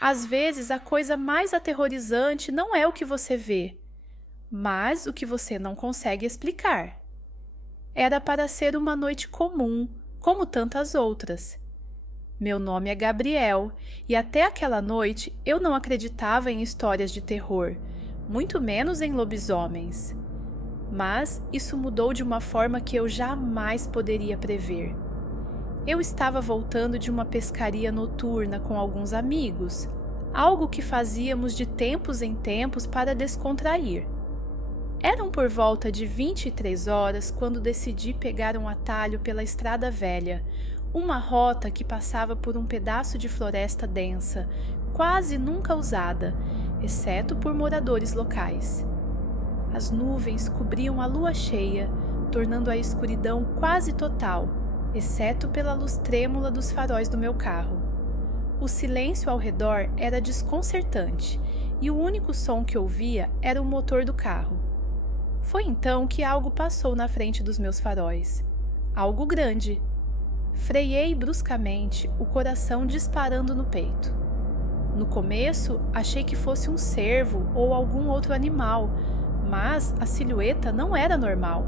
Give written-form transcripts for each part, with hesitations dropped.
Às vezes, a coisa mais aterrorizante não é o que você vê, mas o que você não consegue explicar. Era para ser uma noite comum, como tantas outras. Meu nome é Gabriel, e até aquela noite eu não acreditava em histórias de terror, muito menos em lobisomens. Mas isso mudou de uma forma que eu jamais poderia prever. Eu estava voltando de uma pescaria noturna com alguns amigos, algo que fazíamos de tempos em tempos para descontrair. Eram por volta de 23 horas quando decidi pegar um atalho pela Estrada Velha, uma rota que passava por um pedaço de floresta densa, quase nunca usada, exceto por moradores locais. As nuvens cobriam a lua cheia, tornando a escuridão quase total, exceto pela luz trêmula dos faróis do meu carro. O silêncio ao redor era desconcertante, e o único som que ouvia era o motor do carro. Foi então que algo passou na frente dos meus faróis. Algo grande. Freiei bruscamente, o coração disparando no peito. No começo, achei que fosse um cervo ou algum outro animal, mas a silhueta não era normal.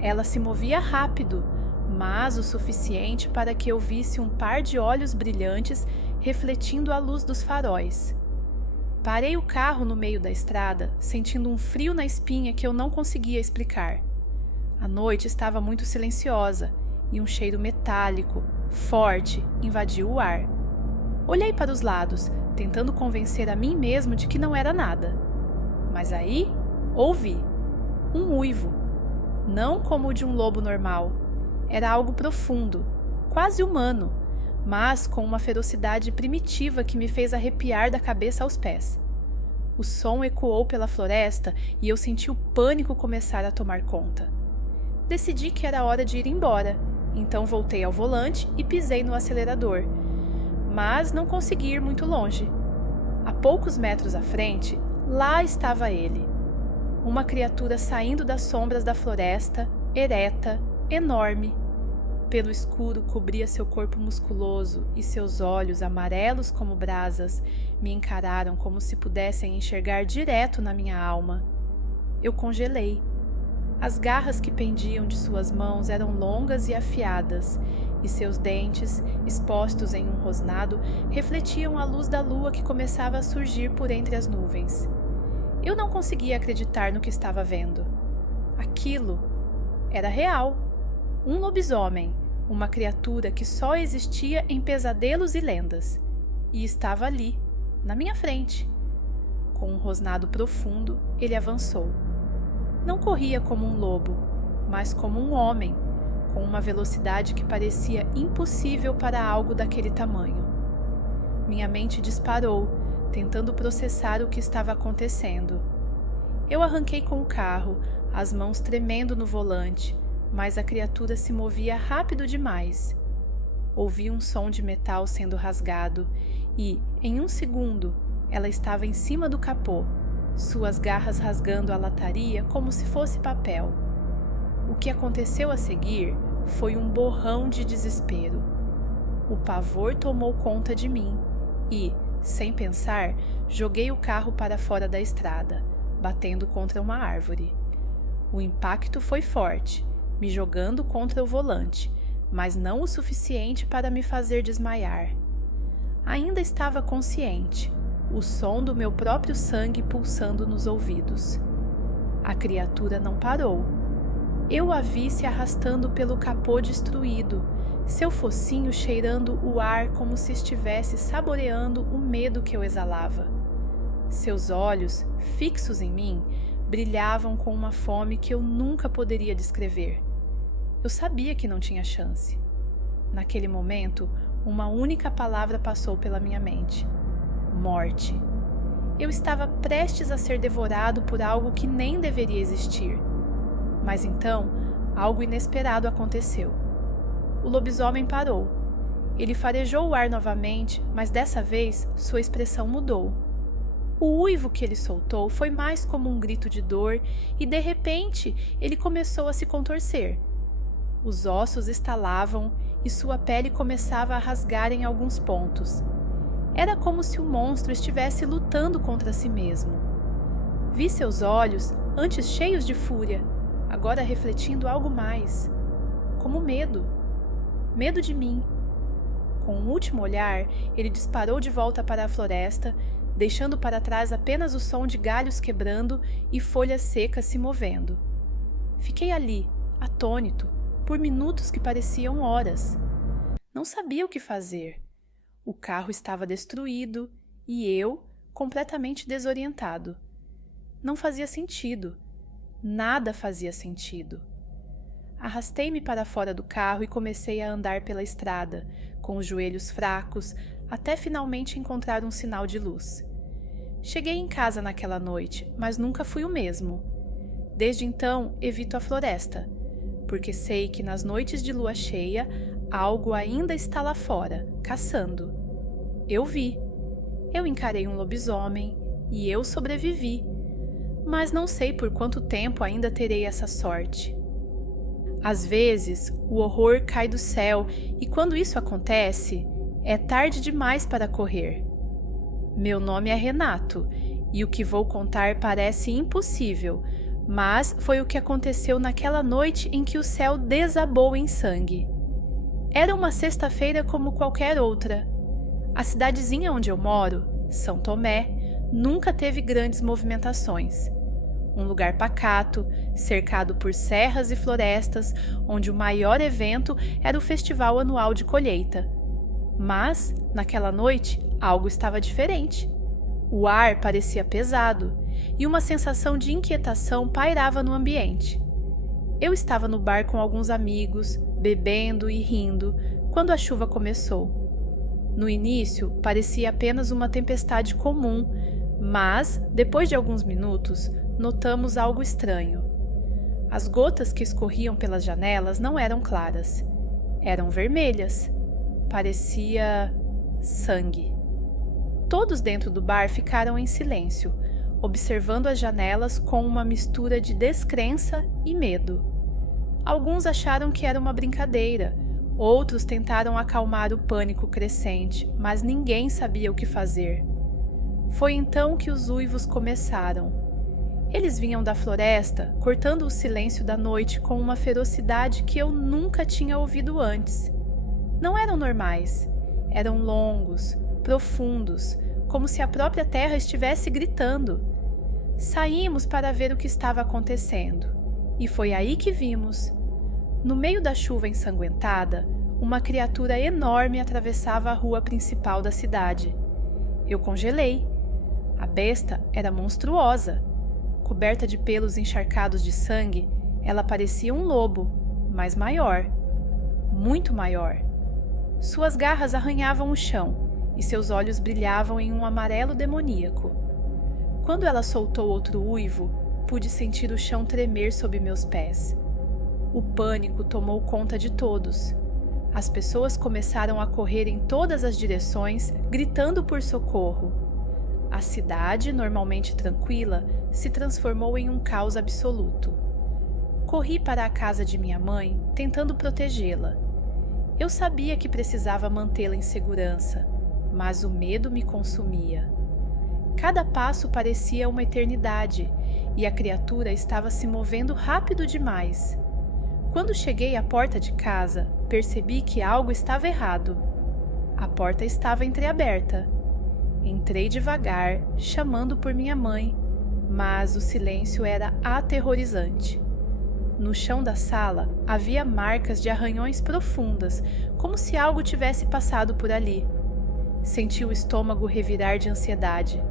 Ela se movia rápido, mas o suficiente para que eu visse um par de olhos brilhantes refletindo a luz dos faróis. Parei o carro no meio da estrada, sentindo um frio na espinha que eu não conseguia explicar. A noite estava muito silenciosa e um cheiro metálico, forte, invadiu o ar. Olhei para os lados, tentando convencer a mim mesmo de que não era nada. Mas aí, ouvi um uivo. Não como o de um lobo normal. Era algo profundo, quase humano, mas com uma ferocidade primitiva que me fez arrepiar da cabeça aos pés. O som ecoou pela floresta e eu senti o pânico começar a tomar conta. Decidi que era hora de ir embora, então voltei ao volante e pisei no acelerador. Mas não consegui ir muito longe. A poucos metros à frente, lá estava ele. Uma criatura saindo das sombras da floresta, ereta, enorme. Pelo escuro cobria seu corpo musculoso e seus olhos, amarelos como brasas, me encararam como se pudessem enxergar direto na minha alma. Eu congelei. As garras que pendiam de suas mãos eram longas e afiadas, e seus dentes, expostos em um rosnado, refletiam a luz da lua que começava a surgir por entre as nuvens. Eu não conseguia acreditar no que estava vendo. Aquilo era real. Um lobisomem, uma criatura que só existia em pesadelos e lendas, e estava ali, na minha frente. Com um rosnado profundo, ele avançou. Não corria como um lobo, mas como um homem, com uma velocidade que parecia impossível para algo daquele tamanho. Minha mente disparou, tentando processar o que estava acontecendo. Eu arranquei com o carro, as mãos tremendo no volante, mas a criatura se movia rápido demais. Ouvi um som de metal sendo rasgado e, em um segundo, ela estava em cima do capô, suas garras rasgando a lataria como se fosse papel. O que aconteceu a seguir foi um borrão de desespero. O pavor tomou conta de mim e, sem pensar, joguei o carro para fora da estrada, batendo contra uma árvore. O impacto foi forte, me jogando contra o volante, mas não o suficiente para me fazer desmaiar. Ainda estava consciente, o som do meu próprio sangue pulsando nos ouvidos. A criatura não parou. Eu a vi se arrastando pelo capô destruído, seu focinho cheirando o ar como se estivesse saboreando o medo que eu exalava. Seus olhos, fixos em mim, brilhavam com uma fome que eu nunca poderia descrever. Eu sabia que não tinha chance. Naquele momento, uma única palavra passou pela minha mente: morte. Eu estava prestes a ser devorado por algo que nem deveria existir. Mas então, algo inesperado aconteceu. O lobisomem parou. Ele farejou o ar novamente, mas dessa vez sua expressão mudou. O uivo que ele soltou foi mais como um grito de dor e, de repente, ele começou a se contorcer. Os ossos estalavam e sua pele começava a rasgar em alguns pontos. Era como se o monstro estivesse lutando contra si mesmo. Vi seus olhos, antes cheios de fúria, agora refletindo algo mais, como medo. Medo de mim. Com um último olhar, ele disparou de volta para a floresta, deixando para trás apenas o som de galhos quebrando e folhas secas se movendo. Fiquei ali, atônito, por minutos que pareciam horas. Não sabia o que fazer. O carro estava destruído e eu, completamente desorientado. Não fazia sentido. Nada fazia sentido. Arrastei-me para fora do carro e comecei a andar pela estrada, com os joelhos fracos, até finalmente encontrar um sinal de luz. Cheguei em casa naquela noite, mas nunca fui o mesmo. Desde então, evito a floresta, porque sei que nas noites de lua cheia, algo ainda está lá fora, caçando. Eu vi. Eu encarei um lobisomem e eu sobrevivi. Mas não sei por quanto tempo ainda terei essa sorte. Às vezes, o horror cai do céu e quando isso acontece, é tarde demais para correr. Meu nome é Renato e o que vou contar parece impossível, mas foi o que aconteceu naquela noite em que o céu desabou em sangue. Era uma sexta-feira como qualquer outra. A cidadezinha onde eu moro, São Tomé, nunca teve grandes movimentações. Um lugar pacato, cercado por serras e florestas, onde o maior evento era o festival anual de colheita. Mas, naquela noite, algo estava diferente. O ar parecia pesado e uma sensação de inquietação pairava no ambiente. Eu estava no bar com alguns amigos, bebendo e rindo, quando a chuva começou. No início, parecia apenas uma tempestade comum, mas, depois de alguns minutos, notamos algo estranho. As gotas que escorriam pelas janelas não eram claras. Eram vermelhas. Parecia sangue. Todos dentro do bar ficaram em silêncio, observando as janelas com uma mistura de descrença e medo. Alguns acharam que era uma brincadeira, outros tentaram acalmar o pânico crescente, mas ninguém sabia o que fazer. Foi então que os uivos começaram. Eles vinham da floresta, cortando o silêncio da noite com uma ferocidade que eu nunca tinha ouvido antes. Não eram normais, eram longos, profundos, como se a própria terra estivesse gritando. Saímos para ver o que estava acontecendo, e foi aí que vimos. No meio da chuva ensanguentada, uma criatura enorme atravessava a rua principal da cidade. Eu congelei. A besta era monstruosa. Coberta de pelos encharcados de sangue, ela parecia um lobo, mas maior, muito maior. Suas garras arranhavam o chão e seus olhos brilhavam em um amarelo demoníaco. Quando ela soltou outro uivo, pude sentir o chão tremer sob meus pés. O pânico tomou conta de todos. As pessoas começaram a correr em todas as direções, gritando por socorro. A cidade, normalmente tranquila, se transformou em um caos absoluto. Corri para a casa de minha mãe, tentando protegê-la. Eu sabia que precisava mantê-la em segurança, mas o medo me consumia. Cada passo parecia uma eternidade, e a criatura estava se movendo rápido demais. Quando cheguei à porta de casa, percebi que algo estava errado. A porta estava entreaberta. Entrei devagar, chamando por minha mãe, mas o silêncio era aterrorizante. No chão da sala havia marcas de arranhões profundas, como se algo tivesse passado por ali. Senti o estômago revirar de ansiedade.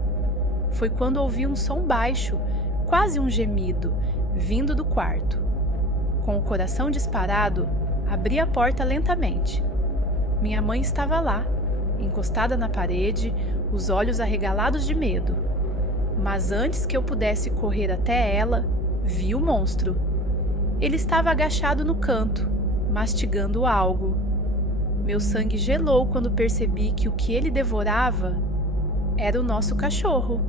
Foi quando ouvi um som baixo, quase um gemido, vindo do quarto. Com o coração disparado, abri a porta lentamente. Minha mãe estava lá, encostada na parede, os olhos arregalados de medo. Mas antes que eu pudesse correr até ela, vi o monstro. Ele estava agachado no canto, mastigando algo. Meu sangue gelou quando percebi que o que ele devorava era o nosso cachorro.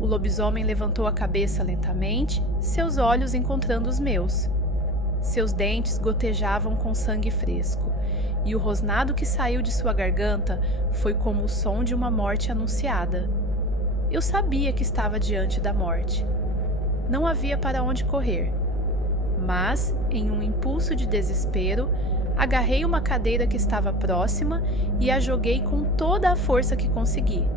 O lobisomem levantou a cabeça lentamente, seus olhos encontrando os meus. Seus dentes gotejavam com sangue fresco, e o rosnado que saiu de sua garganta foi como o som de uma morte anunciada. Eu sabia que estava diante da morte. Não havia para onde correr. Mas, em um impulso de desespero, agarrei uma cadeira que estava próxima e a joguei com toda a força que consegui.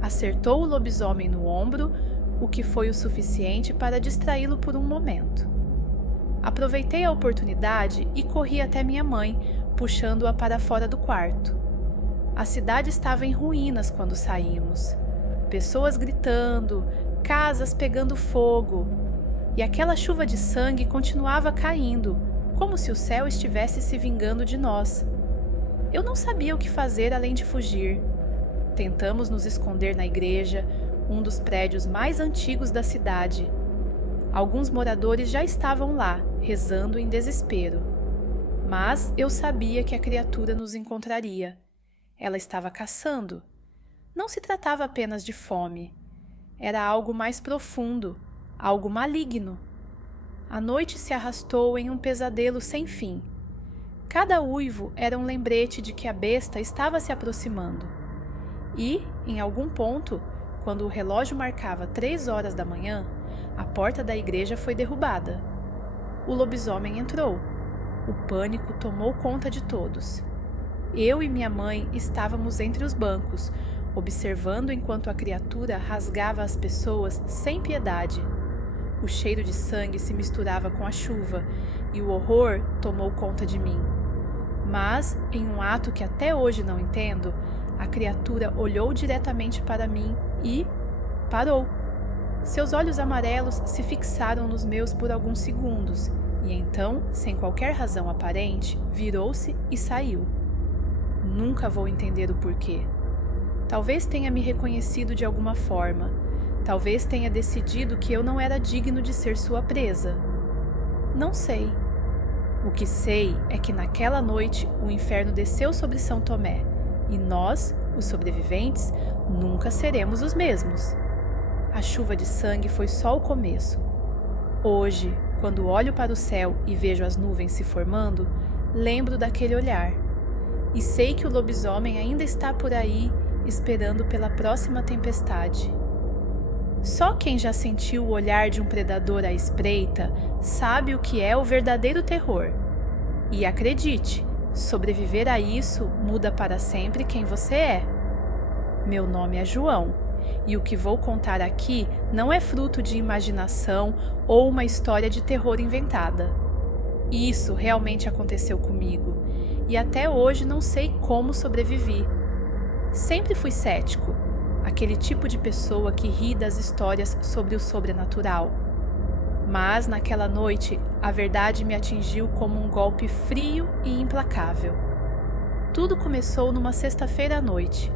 Acertou o lobisomem no ombro, o que foi o suficiente para distraí-lo por um momento. Aproveitei a oportunidade e corri até minha mãe, puxando-a para fora do quarto. A cidade estava em ruínas quando saímos. Pessoas gritando, casas pegando fogo. E aquela chuva de sangue continuava caindo, como se o céu estivesse se vingando de nós. Eu não sabia o que fazer além de fugir. Tentamos nos esconder na igreja, um dos prédios mais antigos da cidade. Alguns moradores já estavam lá, rezando em desespero. Mas eu sabia que a criatura nos encontraria. Ela estava caçando. Não se tratava apenas de fome. Era algo mais profundo, algo maligno. A noite se arrastou em um pesadelo sem fim. Cada uivo era um lembrete de que a besta estava se aproximando. E, em algum ponto, quando o relógio marcava 3 horas da manhã, a porta da igreja foi derrubada. O lobisomem entrou. O pânico tomou conta de todos. Eu e minha mãe estávamos entre os bancos, observando enquanto a criatura rasgava as pessoas sem piedade. O cheiro de sangue se misturava com a chuva e o horror tomou conta de mim. Mas, em um ato que até hoje não entendo, a criatura olhou diretamente para mim e parou. Seus olhos amarelos se fixaram nos meus por alguns segundos e então, sem qualquer razão aparente, virou-se e saiu. Nunca vou entender o porquê. Talvez tenha me reconhecido de alguma forma. Talvez tenha decidido que eu não era digno de ser sua presa. Não sei. O que sei é que naquela noite o inferno desceu sobre São Tomé e nós, os sobreviventes, nunca seremos os mesmos. A chuva de sangue foi só o começo. Hoje, quando olho para o céu e vejo as nuvens se formando, lembro daquele olhar. E sei que o lobisomem ainda está por aí, esperando pela próxima tempestade. Só quem já sentiu o olhar de um predador à espreita sabe o que é o verdadeiro terror. E acredite, sobreviver a isso muda para sempre quem você é. Meu nome é João, e o que vou contar aqui não é fruto de imaginação ou uma história de terror inventada. Isso realmente aconteceu comigo, e até hoje não sei como sobrevivi. Sempre fui cético, aquele tipo de pessoa que ri das histórias sobre o sobrenatural. Mas naquela noite, a verdade me atingiu como um golpe frio e implacável. Tudo começou numa sexta-feira à noite.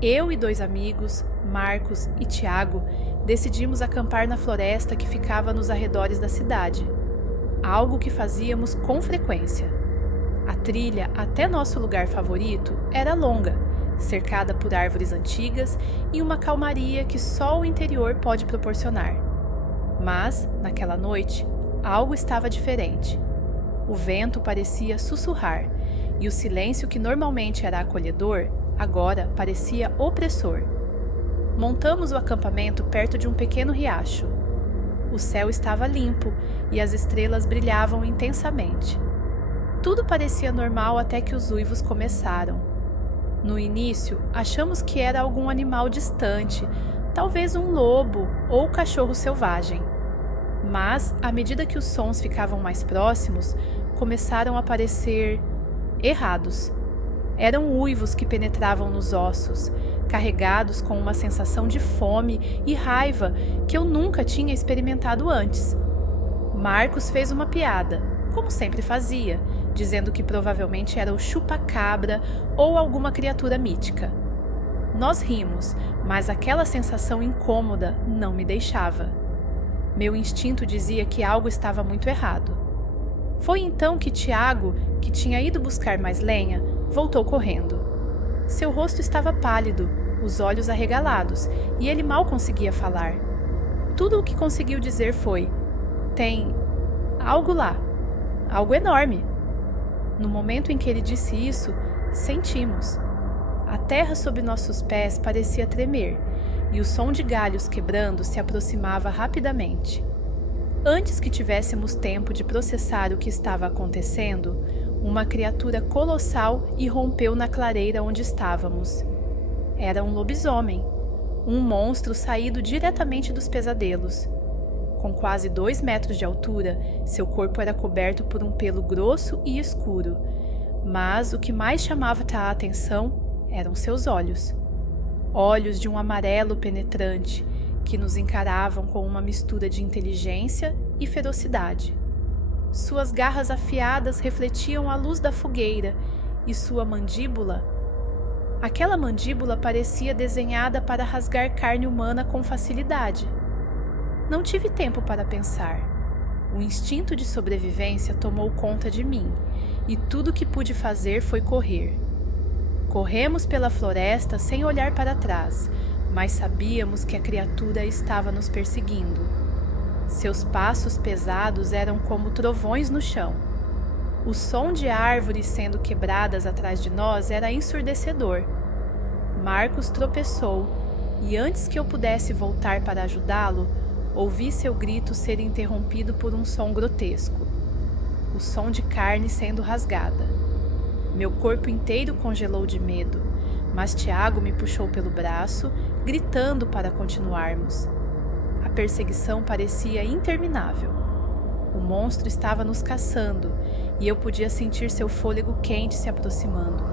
Eu e 2 amigos, Marcos e Tiago, decidimos acampar na floresta que ficava nos arredores da cidade. Algo que fazíamos com frequência. A trilha até nosso lugar favorito era longa, cercada por árvores antigas e uma calmaria que só o interior pode proporcionar. Mas, naquela noite, algo estava diferente. O vento parecia sussurrar, e o silêncio que normalmente era acolhedor, agora parecia opressor. Montamos o acampamento perto de um pequeno riacho. O céu estava limpo e as estrelas brilhavam intensamente. Tudo parecia normal até que os uivos começaram. No início, achamos que era algum animal distante, talvez um lobo ou cachorro selvagem. Mas, à medida que os sons ficavam mais próximos, começaram a parecer errados. Eram uivos que penetravam nos ossos, carregados com uma sensação de fome e raiva que eu nunca tinha experimentado antes. Marcos fez uma piada, como sempre fazia, dizendo que provavelmente era o chupa-cabra ou alguma criatura mítica. Nós rimos, mas aquela sensação incômoda não me deixava. Meu instinto dizia que algo estava muito errado. Foi então que Tiago, que tinha ido buscar mais lenha, voltou correndo. Seu rosto estava pálido, os olhos arregalados, e ele mal conseguia falar. Tudo o que conseguiu dizer foi: "Tem algo lá, algo enorme." No momento em que ele disse isso, sentimos. A terra sob nossos pés parecia tremer, e o som de galhos quebrando se aproximava rapidamente. Antes que tivéssemos tempo de processar o que estava acontecendo, uma criatura colossal irrompeu na clareira onde estávamos. Era um lobisomem, um monstro saído diretamente dos pesadelos. Com quase 2 metros de altura, seu corpo era coberto por um pelo grosso e escuro, mas o que mais chamava a atenção eram seus olhos. Olhos de um amarelo penetrante, que nos encaravam com uma mistura de inteligência e ferocidade. Suas garras afiadas refletiam a luz da fogueira e sua mandíbula. Aquela mandíbula parecia desenhada para rasgar carne humana com facilidade. Não tive tempo para pensar. O instinto de sobrevivência tomou conta de mim, e tudo o que pude fazer foi correr. Corremos pela floresta sem olhar para trás, mas sabíamos que a criatura estava nos perseguindo. Seus passos pesados eram como trovões no chão. O som de árvores sendo quebradas atrás de nós era ensurdecedor. Marcos tropeçou, e antes que eu pudesse voltar para ajudá-lo, ouvi seu grito ser interrompido por um som grotesco. O som de carne sendo rasgada. Meu corpo inteiro congelou de medo, mas Tiago me puxou pelo braço, gritando para continuarmos. A perseguição parecia interminável. O monstro estava nos caçando, e eu podia sentir seu fôlego quente se aproximando.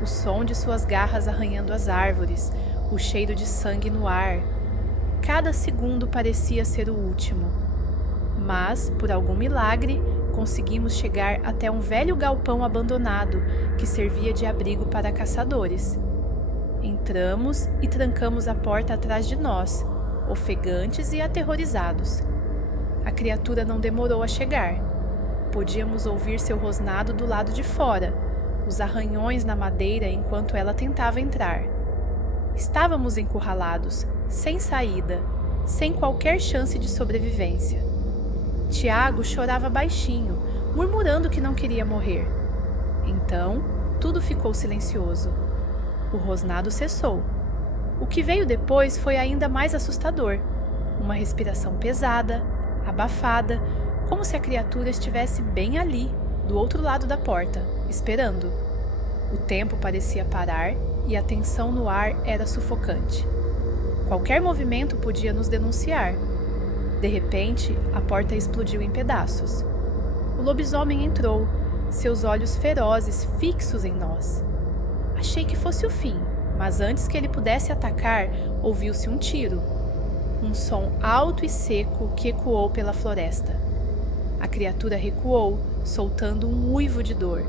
O som de suas garras arranhando as árvores, o cheiro de sangue no ar. Cada segundo parecia ser o último. Mas, por algum milagre, conseguimos chegar até um velho galpão abandonado que servia de abrigo para caçadores. Entramos e trancamos a porta atrás de nós, ofegantes e aterrorizados. A criatura não demorou a chegar. Podíamos ouvir seu rosnado do lado de fora, os arranhões na madeira enquanto ela tentava entrar. Estávamos encurralados, sem saída, sem qualquer chance de sobrevivência. Tiago chorava baixinho, murmurando que não queria morrer. Então, tudo ficou silencioso. O rosnado cessou. O que veio depois foi ainda mais assustador. Uma respiração pesada, abafada, como se a criatura estivesse bem ali, do outro lado da porta, esperando. O tempo parecia parar e a tensão no ar era sufocante. Qualquer movimento podia nos denunciar. De repente, a porta explodiu em pedaços. O lobisomem entrou, seus olhos ferozes fixos em nós. Achei que fosse o fim, mas antes que ele pudesse atacar, ouviu-se um tiro. Um som alto e seco que ecoou pela floresta. A criatura recuou, soltando um uivo de dor.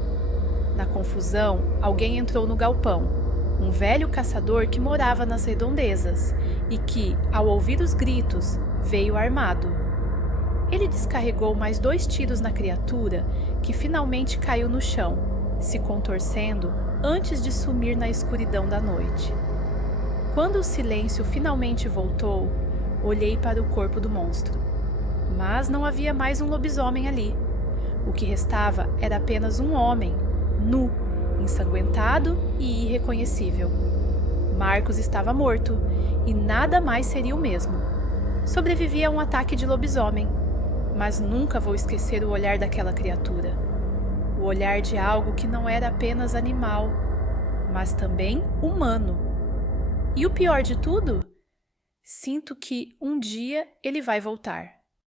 Na confusão, alguém entrou no galpão. Um velho caçador que morava nas redondezas e que, ao ouvir os gritos, veio armado. Ele descarregou mais 2 tiros na criatura, que finalmente caiu no chão, se contorcendo antes de sumir na escuridão da noite. Quando o silêncio finalmente voltou, olhei para o corpo do monstro. Mas não havia mais um lobisomem ali. O que restava era apenas um homem, nu, ensanguentado e irreconhecível. Marcos estava morto, e nada mais seria o mesmo. Sobrevivi a um ataque de lobisomem, mas nunca vou esquecer o olhar daquela criatura. O olhar de algo que não era apenas animal, mas também humano. E o pior de tudo? Sinto que um dia ele vai voltar.